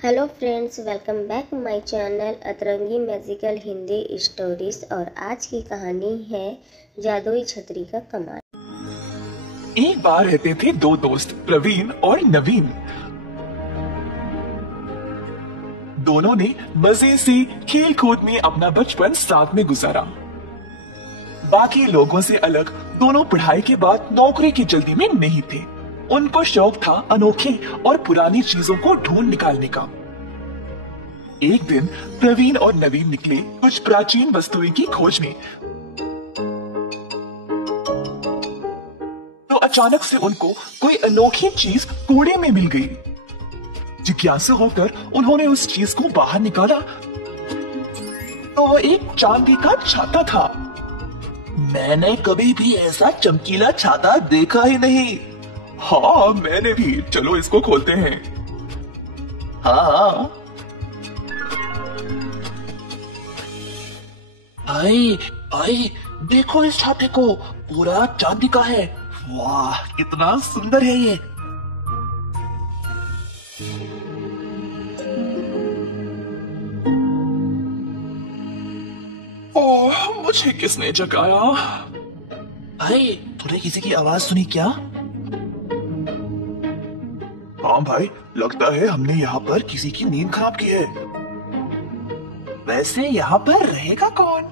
Hello friends, welcome back my channel अतरंगी magical Hindi stories. और आज की कहानी है जादुई छतरी का कमाल। एक बार रहते थे दो दोस्त प्रवीण और नवीन। दोनों ने मजे से खेल कूद में अपना बचपन साथ में गुजारा। बाकी लोगों से अलग दोनों पढ़ाई के बाद नौकरी की जल्दी में नहीं थे। उनको शौक था अनोखे और पुरानी चीजों को ढूंढ निकालने का। एक दिन प्रवीण और नवीन निकले कुछ प्राचीन वस्तुएं की खोज में। तो अचानक से उनको कोई अनोखी चीज कूड़े में मिल गई। जिज्ञासु होकर उन्होंने उस चीज को बाहर निकाला तो वो एक चांदी का छाता था। मैंने कभी भी ऐसा चमकीला छाता देखा ही नहीं। हाँ, मैंने भी। चलो इसको खोलते हैं। हाँ, भाई भाई देखो इस छाते को, पूरा चांदी का है। वाह, कितना सुंदर है ये। ओह, मुझे किसने जगाया? भाई, तूने किसी की आवाज सुनी क्या? हाँ भाई, लगता है हमने यहाँ पर किसी की नींद खराब की है। वैसे यहाँ पर रहेगा कौन?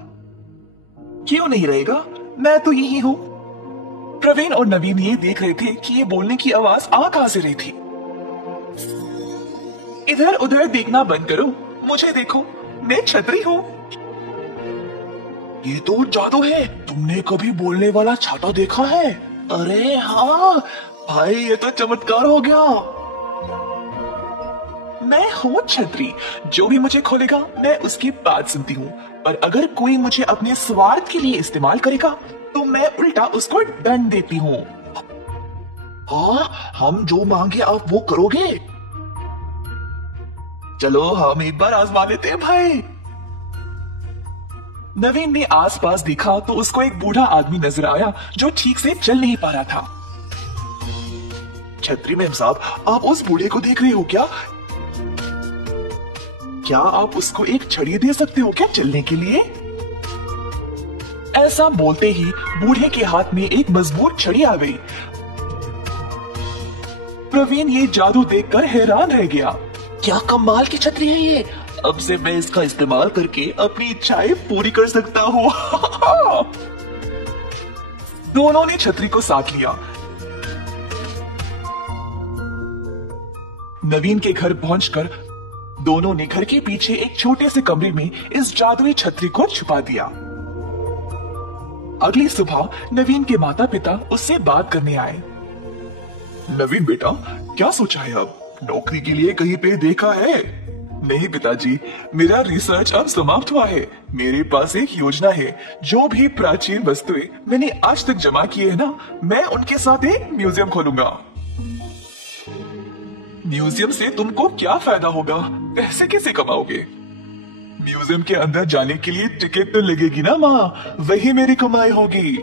क्यों नहीं रहेगा, मैं तो यही हूँ। प्रवीण और नवीन ये देख रहे थे कि ये बोलने की आवाज आ कहां से रही थी। इधर उधर देखना बंद करो, मुझे देखो, मैं छतरी हूँ। ये तो जादू है। तुमने कभी बोलने वाला छाता देखा है? अरे हाँ भाई, ये तो चमत्कार हो गया। मैं हूँ छतरी, जो भी मुझे खोलेगा मैं उसकी बात सुनती हूँ। पर अगर कोई मुझे अपने स्वार्थ के लिए इस्तेमाल करेगा तो मैं उल्टा उसको दंड देती हूँ। हाँ, हम जो मांगे आप वो करोगे? चलो हम एक बार आजमा लेते हैं भाई। नवीन ने आसपास देखा तो उसको एक बूढ़ा आदमी नजर आया जो ठीक से चल नहीं पा रहा था। छतरी मैम साहब, आप उस बूढ़े को देख रहे हो क्या? क्या आप उसको एक छड़ी दे सकते हो क्या चलने के लिए? ऐसा बोलते ही बूढ़े के हाथ में एक मजबूत छड़ी आ गई। प्रवीण ये जादू देखकर हैरान रह गया। क्या कमाल की छतरी है ये। अब से मैं इसका इस्तेमाल करके अपनी इच्छाएं पूरी कर सकता हूँ। दोनों ने छतरी को साथ लिया। नवीन के घर पहुंचकर दोनों ने घर के पीछे एक छोटे से कमरे में इस जादुई छतरी को छुपा दिया। अगली सुबह नवीन के माता पिता उससे बात करने आए। नवीन बेटा, क्या सोचा है अब? नौकरी के लिए कहीं पे देखा है? नहीं पिताजी, मेरा रिसर्च अब समाप्त हुआ है। मेरे पास एक योजना है। जो भी प्राचीन वस्तुएं मैंने आज तक जमा किए हैं ना, मैं उनके साथ एक म्यूजियम खोलूंगा। म्यूजियम से तुमको क्या फायदा होगा? पैसे कैसे कमाओगे? म्यूजियम के अंदर जाने के लिए टिकट तो लगेगी ना माँ, वही मेरी कमाई होगी।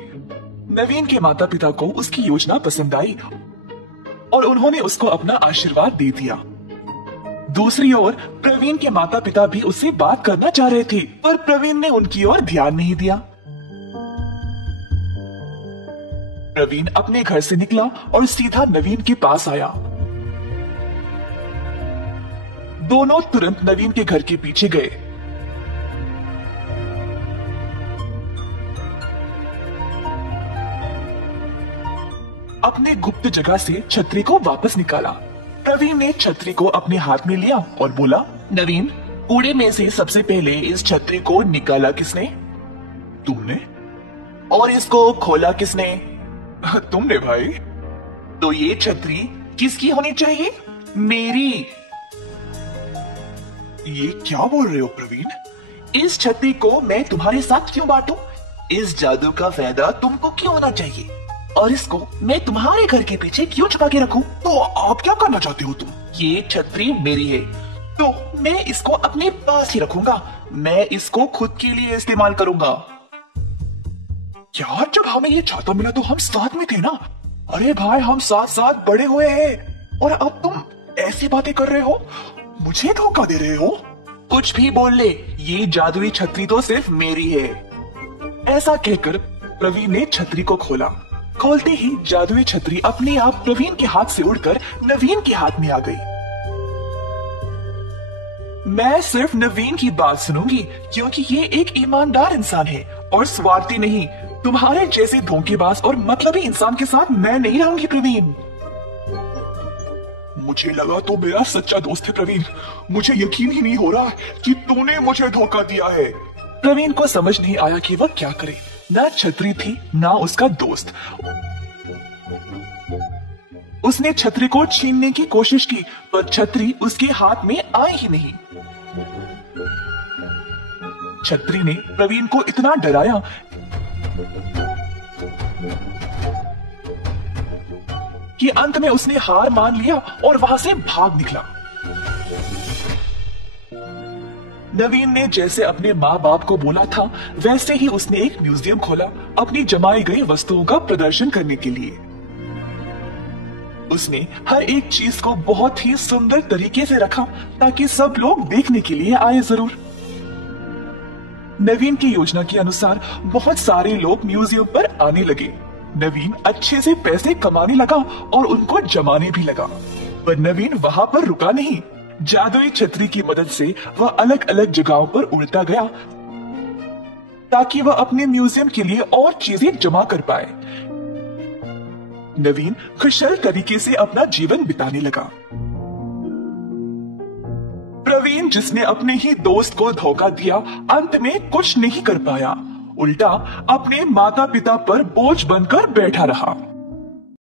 नवीन के माता पिता को उसकी योजना पसंद आई और उन्होंने उसको अपना आशीर्वाद दे दिया। दूसरी ओर प्रवीण के माता पिता भी उससे बात करना चाह रहे थे, पर प्रवीण ने उनकी ओर ध्यान नहीं दिया। प्रवीण अपने घर से निकला और सीधा नवीन के पास आया। दोनों तुरंत नवीन के घर के पीछे गए। अपने गुप्त जगह से छतरी को वापस निकाला। प्रवीण ने छतरी को अपने हाथ में लिया और बोला, नवीन, कूड़े में से सबसे पहले इस छतरी को निकाला किसने? तुमने। और इसको खोला किसने? तुमने भाई। तो ये छतरी किसकी होनी चाहिए? मेरी। ये क्या बोल रहे हो प्रवीण? इस छतरी को मैं तुम्हारे साथ क्यों बांटूं? इस जादू का फायदा तुमको क्यों होना चाहिए? और इसको मैं तुम्हारे घर के पीछे क्यों छुपा के रखूं? तो आप क्या करना चाहते हो तुम? ये छतरी मेरी है, तो मैं इसको अपने पास ही रखूंगा। मैं इसको खुद के लिए इस्तेमाल करूंगा। यार, जब हमें ये छाता मिला तो हम साथ में थे ना? अरे भाई, हम साथ साथ बड़े हुए हैं और अब तुम ऐसी बातें कर रहे हो? मुझे धोखा दे रहे हो? कुछ भी बोल ले, ये जादुई छतरी तो सिर्फ मेरी है। ऐसा कहकर प्रवीण ने छतरी को खोला। खोलते ही जादुई छतरी अपने आप प्रवीण के हाथ से उड़कर नवीन के हाथ में आ गई। मैं सिर्फ नवीन की बात सुनूंगी क्योंकि ये एक ईमानदार इंसान है और स्वार्थी नहीं। तुम्हारे जैसे धोखेबाज और मतलबी इंसान के साथ मैं नहीं रहूंगी प्रवीण। मुझे लगा तो मेरा सच्चा दोस्त है प्रवीण। मुझे यकीन ही नहीं हो रहा कि तूने मुझे धोखा दिया है। प्रवीण को समझ नहीं आया कि वह क्या करे। ना छतरी थी ना उसका दोस्त। उसने छतरी को छीनने की कोशिश की पर छतरी उसके हाथ में आई ही नहीं। छतरी ने प्रवीण को इतना डराया कि अंत में उसने हार मान लिया और वहां से भाग निकला। नवीन ने जैसे अपने माँ बाप को बोला था वैसे ही उसने एक म्यूजियम खोला अपनी जमाई गई वस्तुओं का प्रदर्शन करने के लिए। उसने हर एक चीज को बहुत ही सुंदर तरीके से रखा ताकि सब लोग देखने के लिए आए जरूर। नवीन की योजना के अनुसार बहुत सारे लोग म्यूजियम पर आने लगे। नवीन अच्छे से पैसे कमाने लगा और उनको जमाने भी लगा। पर नवीन वहां पर रुका नहीं। जादुई छतरी की मदद से वह अलग अलग जगहों पर उड़ता गया ताकि वह अपने म्यूजियम के लिए और चीजें जमा कर पाए। नवीन खुशहाल तरीके से अपना जीवन बिताने लगा। प्रवीण जिसने अपने ही दोस्त को धोखा दिया अंत में कुछ नहीं कर पाया, उल्टा अपने माता पिता पर बोझ बनकर बैठा रहा।